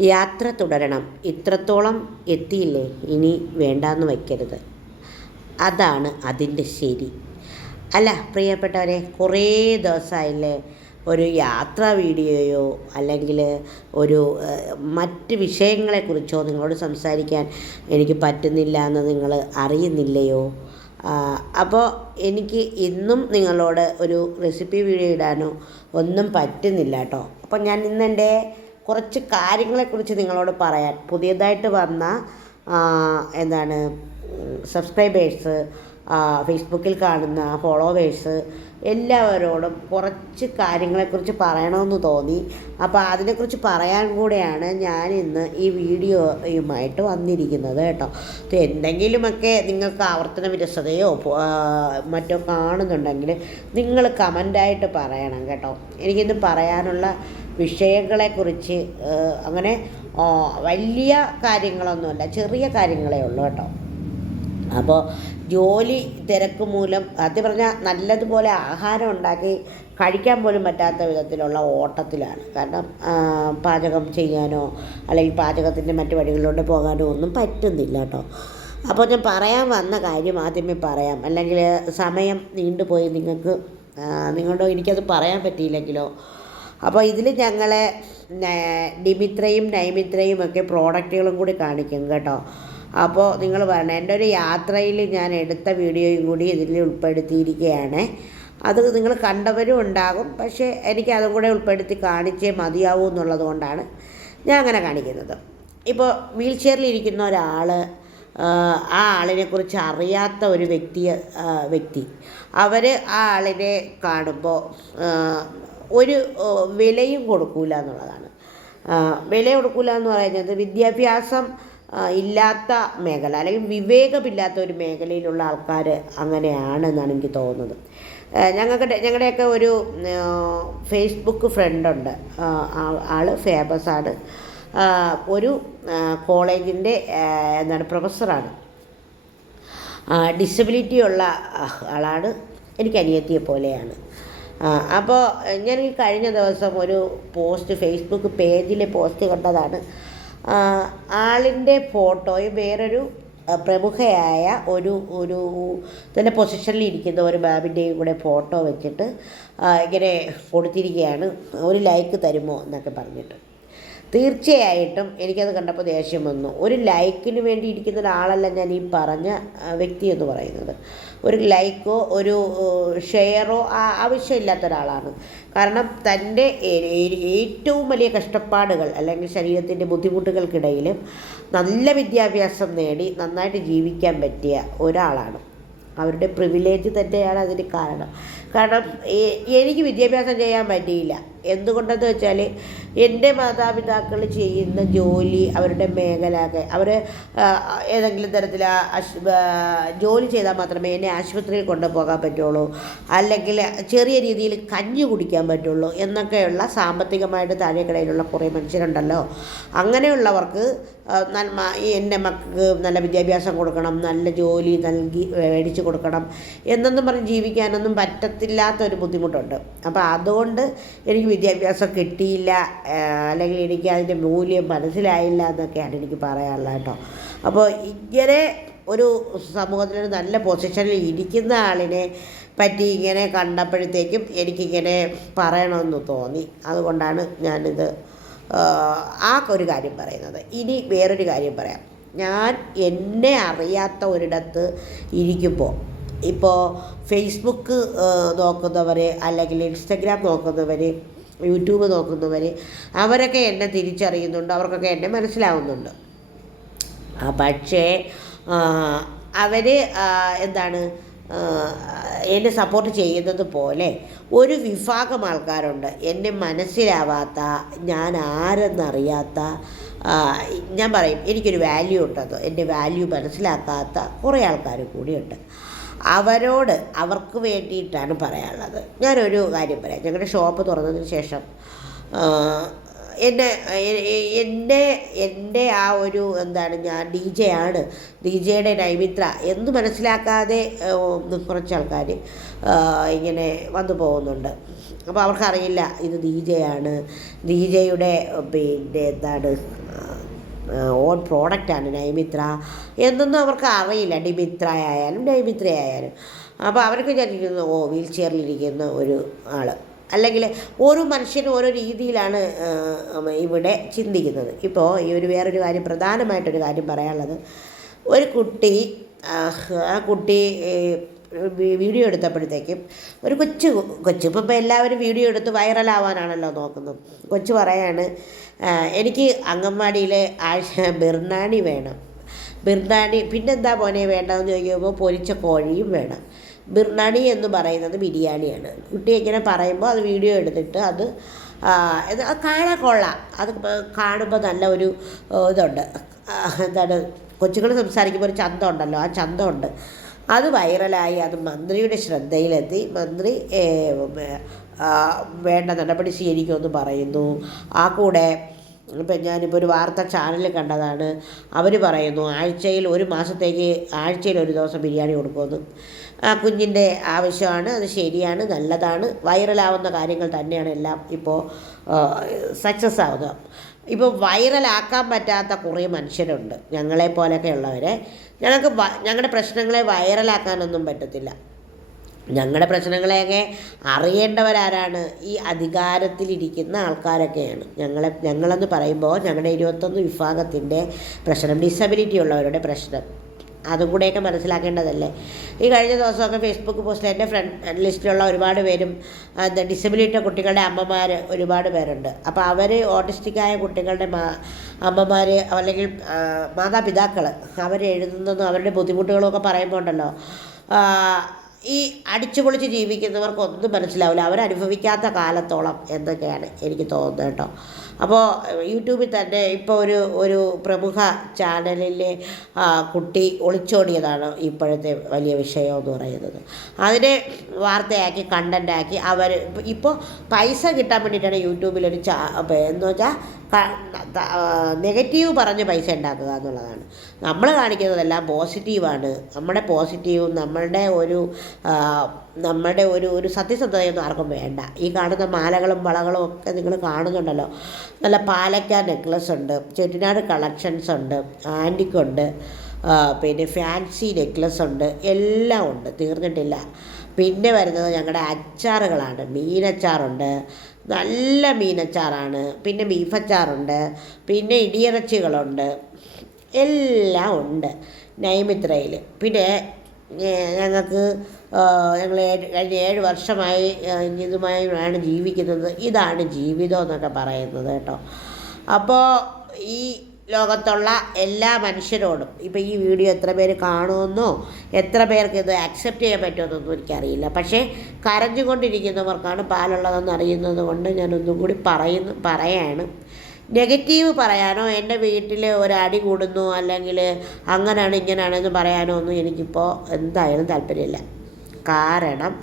യാത്ര തുടരണം. ഇത്രത്തോളം എത്തിയില്ലേ? ഇനി വേണ്ടാന്ന് വയ്ക്കരുത്. അതാണ് അതിന്റെ ശരി. അല്ല പ്രിയപ്പെട്ടവരെ കുറേ ദിവസമായില്ലേ ഒരു യാത്രാ വീഡിയോയോ അല്ലെങ്കിൽ ഒരു മറ്റ് വിഷയങ്ങളെക്കുറിച്ചോ നിങ്ങളോട് സംസാരിക്കാൻ എനിക്ക് പറ്റുന്നില്ല എന്ന് നിങ്ങൾ അറിയുന്നില്ലയോ? അപ്പോൾ എനിക്ക് ഇന്നും നിങ്ങളോട് ഒരു റെസിപ്പി വീഡിയോ ഇടാനോ ഒന്നും പറ്റുന്നില്ല കേട്ടോ. അപ്പോൾ ഞാൻ ഇന്നെന്റെ കുറച്ച് കാര്യങ്ങളെക്കുറിച്ച് നിങ്ങളോട് പറയാൻ. പുതിയതായിട്ട് വന്ന എന്താണ് സബ്സ്ക്രൈബേഴ്സ് ഫേസ്ബുക്കിൽ കാണുന്ന ഫോളോവേഴ്സ് എല്ലാവരോടും കുറച്ച് കാര്യങ്ങളെക്കുറിച്ച് പറയണമെന്ന് തോന്നി. അപ്പോൾ അതിനെക്കുറിച്ച് പറയാൻ കൂടെയാണ് ഞാൻ ഇന്ന് ഈ വീഡിയോയുമായിട്ട് വന്നിരിക്കുന്നത് കേട്ടോ. എന്തെങ്കിലുമൊക്കെ നിങ്ങൾക്ക് ആവർത്തന വിരസതയോ മറ്റോ കാണുന്നുണ്ടെങ്കിൽ നിങ്ങൾ കമന്റായിട്ട് പറയണം കേട്ടോ. എനിക്കിന്ന് പറയാനുള്ള വിഷയങ്ങളെക്കുറിച്ച് അങ്ങനെ വലിയ കാര്യങ്ങളൊന്നുമല്ല ചെറിയ കാര്യങ്ങളേ ഉള്ളൂ കേട്ടോ. അപ്പോൾ ജോലി തിരക്ക് മൂലം സത്യം പറഞ്ഞാൽ നല്ലതുപോലെ ആഹാരം ഉണ്ടാക്കി കഴിക്കാൻ പോലും പറ്റാത്ത വിധത്തിലുള്ള ഓട്ടത്തിലാണ്. കാരണം പാചകം ചെയ്യാനോ അല്ലെങ്കിൽ പാചകത്തിന്റെ മറ്റു വഴികളിലൂടെ പോകാനോ ഒന്നും പറ്റുന്നില്ല കേട്ടോ. അപ്പോൾ ഞാൻ പറയാൻ വന്ന കാര്യം ആദ്യമേ പറയാം. അല്ലെങ്കിൽ സമയം നീണ്ടുപോയി നിങ്ങൾക്ക് നിങ്ങളോട് എനിക്കത് പറയാൻ പറ്റിയില്ലെങ്കിലോ അപ്പോൾ ഇതിൽ ഞങ്ങൾ ഡിമിത്രയും നൈമിത്രയും ഒക്കെ പ്രോഡക്റ്റുകളും കൂടി കാണിക്കും കേട്ടോ. അപ്പോൾ നിങ്ങൾ പറയണം എന്റെ ഒരു യാത്രയിൽ ഞാൻ എടുത്ത വീഡിയോയും കൂടി ഇതിൽ ഉൾപ്പെടുത്തിയിരിക്കുകയാണ്. അത് നിങ്ങൾ കണ്ടവരും ഉണ്ടാകും. പക്ഷേ എനിക്ക് അതും കൂടെ ഉൾപ്പെടുത്തി കാണിച്ചേ മതിയാവൂ എന്നുള്ളത് കൊണ്ടാണ് ഞാൻ അങ്ങനെ കാണിക്കുന്നത്. ഇപ്പോൾ വീൽ ചെയറിലിരിക്കുന്ന ഒരാൾ ആ ആളിനെ കുറിച്ച് അറിയാത്ത ഒരു വ്യക്തി വ്യക്തി. അവർ ആ ആളിനെ കാണുമ്പോൾ ഒരു വിലയും കൊടുക്കൂല എന്നുള്ളതാണ്. വില കൊടുക്കൂല എന്ന് പറയുന്നത് വിദ്യാഭ്യാസം ഇല്ലാത്ത മേഖല അല്ലെങ്കിൽ വിവേകമില്ലാത്ത ഒരു മേഖലയിലുള്ള ആൾക്കാർ അങ്ങനെയാണെന്നാണ് എനിക്ക് തോന്നുന്നത്. ഞങ്ങൾക്ക് ഞങ്ങളുടെയൊക്കെ ഒരു ഫേസ്ബുക്ക് ഫ്രണ്ടുണ്ട് ആൾ ഫേമസ് ആണ്. ഒരു കോളേജിന്റെ എന്താണ് പ്രൊഫസറാണ്. ഡിസബിലിറ്റി ഉള്ള ആളാണ്. എനിക്ക് അനിയത്തിയെ പോലെയാണ്. അപ്പോൾ ഞാൻ ഈ കഴിഞ്ഞ ദിവസം ഒരു പോസ്റ്റ് ഫേസ്ബുക്ക് പേജിൽ പോസ്റ്റ് കണ്ടതാണ്. ആളിന്റെ ഫോട്ടോയും വേറൊരു പ്രമുഖയായ ഒരു ഒരു തന്നെ പൊസിഷനിൽ ഇരിക്കുന്ന ഒരു മാമിന്റെയും കൂടെ ഫോട്ടോ വെച്ചിട്ട് ഇങ്ങനെ കൊടുത്തിരിക്കുകയാണ്. ഒരു ലൈക്ക് തരുമോ എന്നൊക്കെ പറഞ്ഞിട്ട്. തീർച്ചയായിട്ടും എനിക്കത് കണ്ടപ്പോൾ ദേഷ്യം വന്നു. ഒരു ലൈക്കിന് വേണ്ടി ഇരിക്കുന്ന ഒരാളല്ല ഞാൻ ഈ പറഞ്ഞ വ്യക്തി എന്ന് പറയുന്നത്. ഒരു ലൈക്കോ ഒരു ഷെയറോ ആവശ്യമില്ലാത്ത ഒരാളാണ്. കാരണം തന്റെ ഏറ്റവും വലിയ കഷ്ടപ്പാടുകൾ അല്ലെങ്കിൽ ശരീരത്തിന്റെ ബുദ്ധിമുട്ടുകൾക്കിടയിൽ നല്ല വിദ്യാഭ്യാസം നേടി നന്നായിട്ട് ജീവിക്കാൻ പറ്റിയ ഒരാളാണ്. അവരുടെ പ്രിവിലേജ് തന്നെയാണ് അതിന് കാരണം. കാരണം എനിക്ക് വിദ്യാഭ്യാസം ചെയ്യാൻ പറ്റിയില്ല എന്തുകൊണ്ടെന്ന് വെച്ചാൽ എന്റെ മാതാപിതാക്കൾ ചെയ്യുന്ന ജോലി അവരുടെ മേഖല ഒക്കെ അവർ ഏതെങ്കിലും തരത്തിൽ ജോലി ചെയ്താൽ മാത്രമേ എന്നെ ആശുപത്രിയിൽ കൊണ്ടുപോകാൻ പറ്റുള്ളൂ. അല്ലെങ്കിൽ ചെറിയ രീതിയിൽ കഞ്ഞി കുടിക്കാൻ പറ്റുള്ളൂ എന്നൊക്കെയുള്ള സാമ്പത്തികമായിട്ട് താഴെക്കിടയിലുള്ള കുറേ മനുഷ്യരുണ്ടല്ലോ. അങ്ങനെയുള്ളവർക്ക് നന്മ എന്റെ മക്കൾക്ക് നല്ല വിദ്യാഭ്യാസം കൊടുക്കണം നല്ല ജോലി നൽകി മേടിച്ച് കൊടുക്കണം എന്നൊന്നും പറഞ്ഞ് ജീവിക്കാനൊന്നും പറ്റത്തില്ലാത്ത ഒരു ബുദ്ധിമുട്ടുണ്ട്. അപ്പോൾ അതുകൊണ്ട് എനിക്ക് വിദ്യാഭ്യാസം കിട്ടിയില്ല അല്ലെങ്കിൽ എനിക്ക് അതിന്റെ മൂല്യം മനസ്സിലായില്ല എന്നൊക്കെയാണ് എനിക്ക് പറയാനുള്ളത് കേട്ടോ. അപ്പോൾ ഇങ്ങനെ ഒരു സമൂഹത്തിൽ ഒരു നല്ല പൊസിഷനിൽ ഇരിക്കുന്ന ആളിനെ പറ്റി ഇങ്ങനെ കണ്ടപ്പോഴത്തേക്കും എനിക്കിങ്ങനെ പറയണമെന്ന് തോന്നി. അതുകൊണ്ടാണ് ഞാനിത് ആ ഒരു കാര്യം പറയുന്നത്. ഇനി വേറൊരു കാര്യം പറയാം. ഞാൻ എന്നെ അറിയാത്ത ഒരിടത്ത് ഇരിക്കുമ്പോൾ ഇപ്പോൾ ഫേസ്ബുക്ക് നോക്കുന്നവർ അല്ലെങ്കിൽ ഇൻസ്റ്റഗ്രാം നോക്കുന്നവർ യൂട്യൂബ് നോക്കുന്നവർ അവരൊക്കെ എന്നെ തിരിച്ചറിയുന്നുണ്ട് അവർക്കൊക്കെ എന്നെ മനസ്സിലാവുന്നുണ്ട്. പക്ഷേ അവർ എന്താണ് എന്നെ സപ്പോർട്ട് ചെയ്യുന്നത് പോലെ ഒരു വിഭാഗം ആൾക്കാരുണ്ട്. എന്നെ മനസ്സിലാവാത്ത ഞാൻ ആരെന്നറിയാത്ത ഞാൻ പറയും എനിക്കൊരു വാല്യൂ ഉണ്ടത്. എന്റെ വാല്യൂ മനസ്സിലാക്കാത്ത കുറേ ആൾക്കാർ കൂടിയുണ്ട്. അവരോട് അവർക്ക് വേണ്ടിയിട്ടാണ് പറയാനുള്ളത്. ഞാനൊരു കാര്യം പറയാം. ഞങ്ങളുടെ ഷോപ്പ് തുറന്നതിന് ശേഷം എന്നെ എന്റെ എന്റെ ആ ഒരു എന്താണ് ഞാൻ ഡി ജെ ആണ്. ഡി ജെയുടെ നൈമിത്ര. എന്ന് മനസ്സിലാക്കാതെ കുറച്ച് ആൾക്കാർ ഇങ്ങനെ വന്നു പോകുന്നുണ്ട്. അപ്പോൾ അവർക്കറിയില്ല ഇത് ഡി ജെ ആണ്. ഡി ജെയുടെ പിന്നെ എന്താണ് ഓൺ പ്രോഡക്റ്റാണ് നൈമിത്ര. എന്നൊന്നും അവർക്ക് അറിയില്ല. ഡിമിത്ര ആയാലും നൈമിത്ര ആയാലും അപ്പോൾ അവർക്ക് വിചാരിക്കുന്നു ഓ വീൽ ചെയറിലിരിക്കുന്ന ഒരു ആൾ അല്ലെങ്കിൽ ഓരോ മനുഷ്യനും ഓരോ രീതിയിലാണ് ഇവിടെ ചിന്തിക്കുന്നത്. ഇപ്പോൾ ഈ ഒരു വേറൊരു കാര്യം പ്രധാനമായിട്ടൊരു കാര്യം പറയാനുള്ളത്. ഒരു കുട്ടി ആ, കുട്ടി വീഡിയോ എടുത്തപ്പോഴത്തേക്കും ഒരു കൊച്ചു കൊച്ചു. ഇപ്പം ഇപ്പോൾ എല്ലാവരും വീഡിയോ എടുത്ത് വൈറലാവാനാണല്ലോ നോക്കുന്നത്. കൊച്ചു പറയാണ് എനിക്ക് അംഗൻവാടിയിലെ ആഴ്ച ബിർണാണി വേണം. ബിർണാണി പിന്നെന്താ പോനെ വേണ്ടതെന്ന് ചോദിക്കുമ്പോൾ പൊരിച്ച കോഴിയും വേണം. ബിർണാണി എന്ന് പറയുന്നത് ബിരിയാണിയാണ്. കുട്ടി ഇങ്ങനെ പറയുമ്പോൾ അത് വീഡിയോ എടുത്തിട്ട് അത് അത് കാണാൻ കൊള്ളാം. അത് കാണുമ്പോൾ നല്ല ഒരു ഇതുണ്ട്. എന്താണ് കൊച്ചുകൾ സംസാരിക്കുമ്പോൾ ഒരു ചന്തം ഉണ്ടല്ലോ ആ ചന്തമുണ്ട്. അത് വൈറലായി. അത് മന്ത്രിയുടെ ശ്രദ്ധയിലെത്തി. മന്ത്രി വേണ്ട നടപടി സ്വീകരിക്കുമെന്ന് പറയുന്നു. ആ കൂടെ ഇപ്പം ഞാനിപ്പോൾ ഒരു വാർത്ത ചാനൽ കണ്ടതാണ്. അവർ പറയുന്നു ആഴ്ചയിൽ ഒരു മാസത്തേക്ക് ആഴ്ചയിൽ ഒരു ദിവസം ബിരിയാണി കൊടുക്കുമെന്ന്. ആ കുഞ്ഞിന്റെ ആവശ്യമാണ്. അത് ശരിയാണ് നല്ലതാണ്. വൈറലാവുന്ന കാര്യങ്ങൾ തന്നെയാണ് എല്ലാം ഇപ്പോൾ സക്സസ് ആവുന്നത്. ഇപ്പോൾ വൈറലാക്കാൻ പറ്റാത്ത കുറേ മനുഷ്യരുണ്ട്. ഞങ്ങളെ പോലെയൊക്കെ ഉള്ളവരെ. ഞങ്ങൾക്ക് ഞങ്ങളുടെ പ്രശ്നങ്ങളെ വൈറലാക്കാനൊന്നും പറ്റത്തില്ല. ഞങ്ങളുടെ പ്രശ്നങ്ങളെയൊക്കെ അറിയേണ്ടവരാരാണ് ഈ അധികാരത്തിലിരിക്കുന്ന ആൾക്കാരൊക്കെയാണ്. ഞങ്ങളെ ഞങ്ങളെന്ന് പറയുമ്പോൾ ഞങ്ങളുടെ ഇരുപത്തൊന്ന് വിഭാഗത്തിന്റെ പ്രശ്നം ഡിസബിലിറ്റി ഉള്ളവരുടെ പ്രശ്നം. അതും കൂടെയൊക്കെ മനസ്സിലാക്കേണ്ടതല്ലേ. ഈ കഴിഞ്ഞ ദിവസമൊക്കെ ഫേസ്ബുക്ക് പോസ്റ്റിൽ എന്റെ ഫ്രണ്ട് ലിസ്റ്റിലുള്ള ഒരുപാട് പേരും അത് ഡിസബിലിറ്റി കുട്ടികളുടെ അമ്മമാർ ഒരുപാട് പേരുണ്ട്. അപ്പോൾ അവർ ഓട്ടിസ്റ്റിക്കായ കുട്ടികളുടെ മാ അമ്മമാർ അല്ലെങ്കിൽ മാതാപിതാക്കൾ അവരെഴുതുന്നതും അവരുടെ ബുദ്ധിമുട്ടുകളും ഒക്കെ പറയുമ്പോൾ ഉണ്ടല്ലോ ഈ അടിച്ചു പൊളിച്ച് ജീവിക്കുന്നവർക്ക് ഒന്നും മനസ്സിലാവില്ല. അവരനുഭവിക്കാത്ത കാലത്തോളം എന്നൊക്കെയാണ് എനിക്ക് തോന്നുന്നത് കേട്ടോ. അപ്പോൾ യൂട്യൂബിൽ തന്നെ ഇപ്പോൾ ഒരു ഒരു പ്രമുഖ ചാനലിലെ കുട്ടി ഒളിച്ചോടിയതാണ് ഇപ്പോഴത്തെ വലിയ വിഷയം എന്ന് പറയുന്നത്. അതിനെ വാർത്തയാക്കി കണ്ടന്റാക്കി അവർ ഇപ്പോൾ പൈസ കിട്ടാൻ വേണ്ടിയിട്ടാണ് യൂട്യൂബിലൊരു ചാ എന്ന് വെച്ചാൽ നെഗറ്റീവ് പറഞ്ഞ് പൈസ ഉണ്ടാക്കുക എന്നുള്ളതാണ്. നമ്മൾ കാണിക്കുന്നതെല്ലാം പോസിറ്റീവാണ്. നമ്മുടെ പോസിറ്റീവും നമ്മളുടെ ഒരു നമ്മുടെ ഒരു ഒരു സത്യസന്ധതയൊന്നും ആർക്കും വേണ്ട. ഈ കാണുന്ന മാലകളും വളകളും ഒക്കെ നിങ്ങൾ കാണുന്നുണ്ടല്ലോ. നല്ല പാലക്ക നെക്ലസ് ഉണ്ട് ചെട്ടിനാട് കളക്ഷൻസ് ഉണ്ട് ആന്റിക്കുണ്ട് പിന്നെ ഫാൻസി നെക്ലസ് ഉണ്ട് എല്ലാം ഉണ്ട് തീർന്നിട്ടില്ല. പിന്നെ വരുന്നത് ഞങ്ങളുടെ അച്ചാറുകളാണ്. മീനച്ചാറുണ്ട് നല്ല മീനച്ചാറാണ്. പിന്നെ ബീഫച്ചാറുണ്ട് പിന്നെ ഇടിയിറച്ചികളുണ്ട് എല്ലാം ഉണ്ട്. നൈമിത്രയിൽ. പിന്നെ ഞങ്ങൾക്ക് ഞങ്ങൾ കഴിഞ്ഞ ഏഴ് വർഷമായി ഇതുമായാണ് ജീവിക്കുന്നത്. ഇതാണ് ജീവിതം എന്നൊക്കെ പറയുന്നത് കേട്ടോ. അപ്പോൾ ഈ ലോകത്തുള്ള എല്ലാ മനുഷ്യരോടും ഇപ്പോൾ ഈ വീഡിയോ എത്ര പേര് കാണുമെന്നോ എത്ര പേർക്ക് ഇത് അക്സെപ്റ്റ് ചെയ്യാൻ പറ്റുമെന്നൊന്നും എനിക്കറിയില്ല. പക്ഷേ കരഞ്ഞുകൊണ്ടിരിക്കുന്നവർക്കാണ് പാലുള്ളതെന്ന് അറിയുന്നത് കൊണ്ട് ഞാനൊന്നും കൂടി പറയുന്നു പറയാണ്. നെഗറ്റീവ് പറയാനോ എന്റെ വീട്ടിൽ ഒരടി കൂടുന്നു അല്ലെങ്കിൽ അങ്ങനെയാണ് ഇങ്ങനെയാണെന്ന് പറയാനോ ഒന്നും എനിക്കിപ്പോൾ എന്തായാലും താല്പര്യമില്ല. കാരണം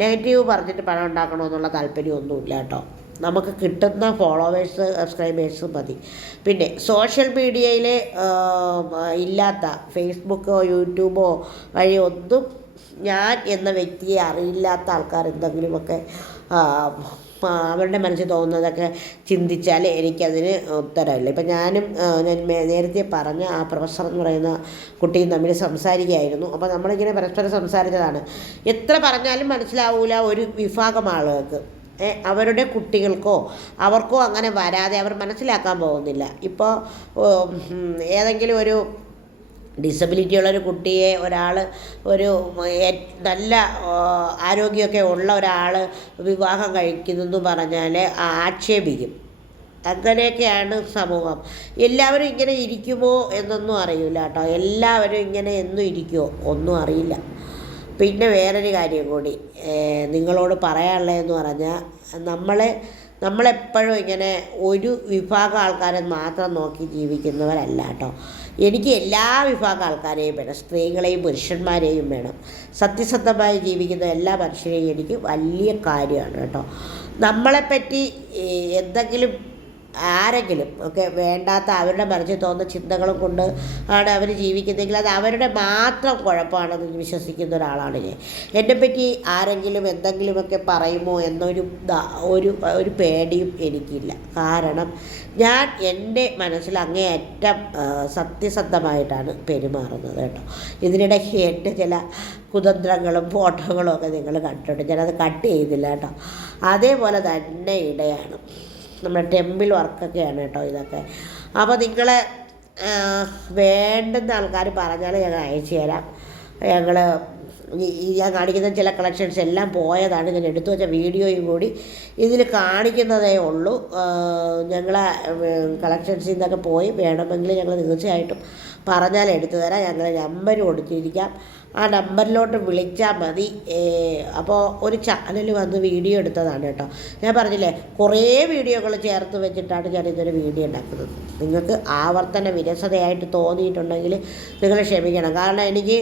നെഗറ്റീവ് പറഞ്ഞിട്ട് പണം ഉണ്ടാക്കണമെന്നുള്ള താല്പര്യമൊന്നുമില്ല കേട്ടോ. നമുക്ക് കിട്ടുന്ന ഫോളോവേഴ്സ് സബ്സ്ക്രൈബേഴ്സ് മതി. പിന്നെ സോഷ്യൽ മീഡിയയിൽ ഇല്ലാത്ത ഫേസ്ബുക്കോ യൂട്യൂബോ വഴി ഒന്നും ഞാൻ എന്ന വ്യക്തിയെ അറിയില്ലാത്ത ആൾക്കാർ എന്തെങ്കിലുമൊക്കെ അവരുടെ മനസ്സിൽ തോന്നുന്നതൊക്കെ ചിന്തിച്ചാൽ എനിക്കതിന് ഉത്തരമില്ല. ഇപ്പം ഞാനും ഞാൻ നേരത്തെ പറഞ്ഞ ആ പ്രൊഫസർ എന്ന് പറയുന്ന കുട്ടിയും തമ്മിൽ സംസാരിക്കുകയായിരുന്നു. അപ്പോൾ നമ്മളിങ്ങനെ പരസ്പരം സംസാരിച്ചതാണ്. എത്ര പറഞ്ഞാലും മനസ്സിലാവൂല ഒരു വിഭാഗം ആളുകൾക്ക്. അവരുടെ കുട്ടികൾക്കോ അവർക്കോ അങ്ങനെ വരാതെ അവർ മനസ്സിലാക്കാൻ പോകുന്നില്ല. ഇപ്പോൾ ഏതെങ്കിലും ഒരു ഡിസബിലിറ്റി ഉള്ളൊരു കുട്ടിയെ ഒരാൾ ഒരു നല്ല ആരോഗ്യമൊക്കെ ഉള്ള ഒരാൾ വിവാഹം കഴിക്കുന്നെന്ന് പറഞ്ഞാൽ ആക്ഷേപിക്കും. അങ്ങനെയൊക്കെയാണ് സമൂഹം. എല്ലാവരും ഇങ്ങനെ ഇരിക്കുമോ എന്നൊന്നും അറിയില്ല കേട്ടോ. എല്ലാവരും ഇങ്ങനെ എന്നും ഇരിക്കുമോ ഒന്നും അറിയില്ല. പിന്നെ വേറൊരു കാര്യം കൂടി നിങ്ങളോട് പറയാനുള്ളതെന്ന് പറഞ്ഞാൽ നമ്മളെ നമ്മളെപ്പോഴും ഇങ്ങനെ ഒരു വിഭാഗം ആൾക്കാരെ മാത്രം നോക്കി ജീവിക്കുന്നവരല്ല കേട്ടോ. എനിക്ക് എല്ലാ വിഭാഗം ആൾക്കാരെയും വേണം. സ്ത്രീകളെയും പുരുഷന്മാരെയും വേണം. സത്യസന്ധമായി ജീവിക്കുന്ന എല്ലാ മനുഷ്യരെയും എനിക്ക് വലിയ കാര്യമാണ് കേട്ടോ. നമ്മളെപ്പറ്റി എന്തെങ്കിലും ആരെങ്കിലും ഒക്കെ വേണ്ടാത്ത അവരുടെ മനസ്സിൽ തോന്നുന്ന ചിന്തകളും കൊണ്ട് ആണ് അവർ ജീവിക്കുന്നതെങ്കിൽ അത് അവരുടെ മാത്രം കുഴപ്പമാണെന്ന് വിശ്വസിക്കുന്ന ഒരാളാണ് ഞാൻ. എന്നെപ്പറ്റി ആരെങ്കിലും എന്തെങ്കിലുമൊക്കെ പറയുമോ എന്നൊരു ഒരു ഒരു പേടിയും എനിക്കില്ല. കാരണം ഞാൻ എന്റെ മനസ്സിൽ അങ്ങേയറ്റം സത്യസന്ധമായിട്ടാണ് പെരുമാറുന്നത് കേട്ടോ. ഇതിനിടയ്ക്ക് എന്റെ ചില കുതന്ത്രങ്ങളും ഫോട്ടോകളും ഒക്കെ നിങ്ങൾ കണ്ടിട്ടുണ്ട്. ഞാനത് കട്ട് ചെയ്തില്ല കേട്ടോ. അതേപോലെ തന്നെ ഇടയാണ്. നമ്മുടെ ടെമ്പിൾ വർക്കൊക്കെയാണ് കേട്ടോ ഇതൊക്കെ. അപ്പോൾ നിങ്ങൾ വേണ്ടുന്ന ആൾക്കാർ പറഞ്ഞാൽ ഞങ്ങൾ അയച്ചു തരാം. ഞങ്ങൾ ഞാൻ കാണിക്കുന്ന ചില കളക്ഷൻസ് എല്ലാം പോയതാണ്. ഞാൻ എടുത്തു വെച്ച വീഡിയോയും കൂടി ഇതിൽ കാണിക്കുന്നതേ ഉള്ളൂ. ഞങ്ങൾ കളക്ഷൻസിൽ നിന്നൊക്കെ പോയി വേണമെങ്കിൽ ഞങ്ങൾ തീർച്ചയായിട്ടും പറഞ്ഞാൽ എടുത്തു തരാം. ഞങ്ങൾ നമ്പർ കൊടുത്തിരിക്കാം. ആ നമ്പറിലോട്ട് വിളിച്ചാൽ മതി. അപ്പോൾ ഒരു ചാനൽ വന്ന് വീഡിയോ എടുത്തതാണ് കേട്ടോ. ഞാൻ പറഞ്ഞില്ലേ കുറേ വീഡിയോകൾ ചേർത്ത് വെച്ചിട്ടാണ് ഞാൻ ഇതൊരു വീഡിയോ ഉണ്ടാക്കുന്നത്. നിങ്ങൾക്ക് ആവർത്തന വിരസതയായിട്ട് തോന്നിയിട്ടുണ്ടെങ്കിൽ നിങ്ങൾ ക്ഷമിക്കണം. കാരണം എനിക്ക്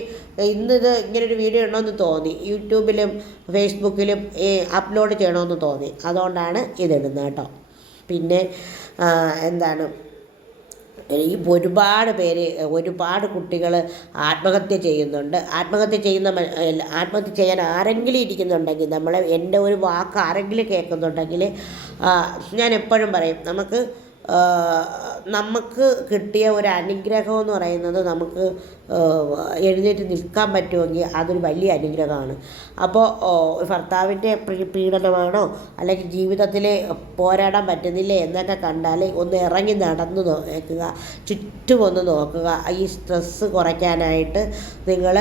ഇന്നിത് ഇങ്ങനൊരു വീഡിയോ ഉണ്ടോയെന്ന് തോന്നി. യൂട്യൂബിലും ഫേസ്ബുക്കിലും അപ്ലോഡ് ചെയ്യണമെന്ന് തോന്നി. അതുകൊണ്ടാണ് ഇതിടുന്നത് കേട്ടോ. പിന്നെ എന്താണ് ഈ ഒരുപാട് പേര് ഒരുപാട് കുട്ടികൾ ആത്മഹത്യ ചെയ്യുന്നുണ്ട്. ആത്മഹത്യ ചെയ്യുന്ന ആത്മഹത്യ ചെയ്യാൻ ആരെങ്കിലും ഇരിക്കുന്നുണ്ടെങ്കിൽ നമ്മളെ എന്റെ ഒരു വാക്ക് ആരെങ്കിലും കേൾക്കുന്നുണ്ടെങ്കിൽ ഞാൻ എപ്പോഴും പറയും നമുക്ക് നമുക്ക് കിട്ടിയ ഒരു അനുഗ്രഹം എന്ന് പറയുന്നത് നമുക്ക് എഴുന്നേറ്റ് നിൽക്കാൻ പറ്റുമെങ്കിൽ അതൊരു വലിയ അനുഗ്രഹമാണ്. അപ്പോൾ ഭർത്താവിന്റെ പീഡനമാണോ അല്ലെങ്കിൽ ജീവിതത്തിൽ പോരാടാൻ പറ്റുന്നില്ല എന്നൊക്കെ കണ്ടാൽ ഒന്ന് ഇറങ്ങി നടന്നു നോക്കുക ചുറ്റും ഒന്ന് നോക്കുക. ഈ സ്ട്രെസ്സ് കുറയ്ക്കാനായിട്ട് നിങ്ങൾ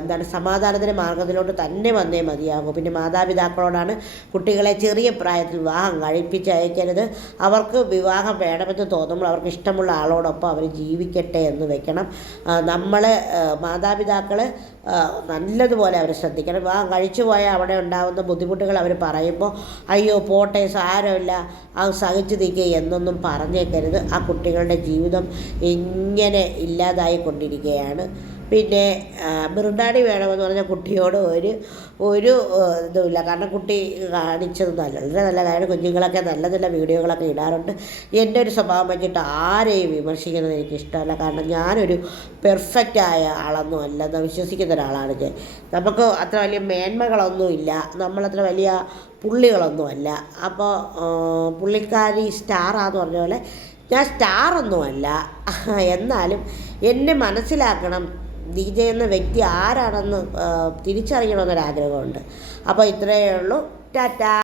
എന്താണ് സമാധാനത്തിന്റെ മാർഗത്തിലോട്ട് തന്നെ വന്നേ മതിയാകും. പിന്നെ മാതാപിതാക്കളോടാണ് കുട്ടികളെ ചെറിയ പ്രായത്തിൽ വിവാഹം കഴിപ്പിച്ചയക്കരുത് അവർക്ക് വിവാഹം വേണമെന്ന് തോന്നുമ്പോൾ അവർക്ക് ഇഷ്ടമുള്ള ആളോടൊപ്പം അവർ ജീവിക്കട്ടെ എന്ന് വെക്കണം. നമ്മൾ മാതാപിതാക്കൾ നല്ലതുപോലെ അവർ ശ്രദ്ധിക്കണം. ആ കഴിച്ചു പോയാൽ അവിടെ ഉണ്ടാകുന്ന ബുദ്ധിമുട്ടുകൾ അവർ പറയുമ്പോൾ അയ്യോ പോട്ടെ സാരമില്ല അത് സഹിച്ചു നിൽക്കുക എന്നൊന്നും പറഞ്ഞേക്കരുത്. ആ കുട്ടികളുടെ ജീവിതം ഇങ്ങനെ ഇല്ലാതായി കൊണ്ടിരിക്കുകയാണ് പിന്നെ മൃണ്ടാടി വേണമെന്ന് പറഞ്ഞ കുട്ടിയോട് ഒരു ഒരു ഇതുമില്ല. കാരണം കുട്ടി കാണിച്ചത് നല്ല വളരെ നല്ല കാര്യം കുഞ്ഞുങ്ങളൊക്കെ നല്ല നല്ല വീഡിയോകളൊക്കെ ഇടാറുണ്ട്. എന്റെ ഒരു സ്വഭാവം വെച്ചിട്ട് ആരെയും വിമർശിക്കുന്നത് എനിക്ക് ഇഷ്ടമല്ല കാരണം ഞാനൊരു പെർഫെക്റ്റായ ആളൊന്നും അല്ലെന്ന് വിശ്വസിക്കുന്ന ഒരാളാണ് ഞാൻ. നമുക്ക് അത്ര വലിയ മേന്മകളൊന്നുമില്ല നമ്മളത്ര വലിയ പുള്ളികളൊന്നുമല്ല അപ്പോൾ പുള്ളിക്കാരി സ്റ്റാറാന്ന് പറഞ്ഞ പോലെ ഞാൻ സ്റ്റാറൊന്നുമല്ല. എന്നാലും എന്നെ മനസ്സിലാക്കണം ഡി ജെ എന്ന വ്യക്തി ആരാണെന്ന് തിരിച്ചറിയണമെന്നൊരാഗ്രഹമുണ്ട്. അപ്പോൾ ഇത്രയേ ഉള്ളൂ. ടാറ്റാ.